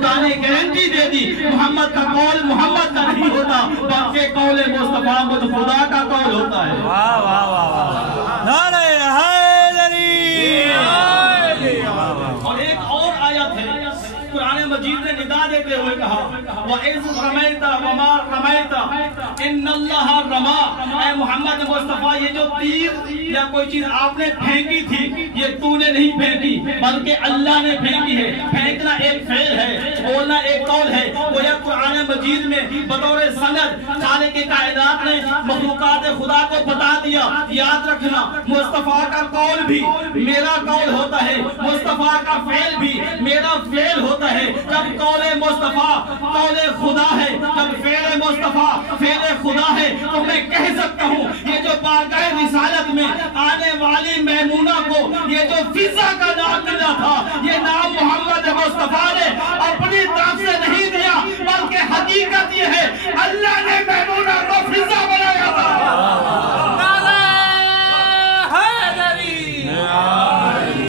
خدا نے گارنٹی دے دی محمد کا قول محمد کا نہیں ہوتا بلکہ قول مصطفیٰ مجھ خدا کا قول ہوتا ہے۔ واہ واہ واہ نعرہ حیدری۔ اور ایک اور آیت ہے قرآن مجید نے ندا دیتے ہوئے کہا وَإِذْ رَمَيْتَ وَمَا رَمَيْتَ إِنَّ اللَّهَ رَمَا۔ اے محمد مصطفیٰ یہ جو تیر یا کوئی چیز آپ نے پھینکی تھی یہ تو نے نہیں پھینکی بلکہ اللہ نے پھینکی ہے۔ پھینکنا ایک فعل ہے، بولنا ایک قول ہے۔ وہ یہ قرآن مجید میں بطور سند خالق کائنات نے مخلوقات خدا کو بتا دیا۔ یاد رکھنا مصطفیٰ کا قول بھی میرا قول ہوتا ہے، مصطفیٰ کا فعل بھی میرا فعل ہوتا ہے۔ جب قول مصطفیٰ قول خدا ہے، جب فعل مصطفیٰ فعل خدا ہے تو میں کہہ سکتا ہوں یہ جو بارگاہ رسالت میں آنے والی میمونہ کو یہ جو فضا کا نام ملا تھا یہ نام محمد مصطفیٰ نے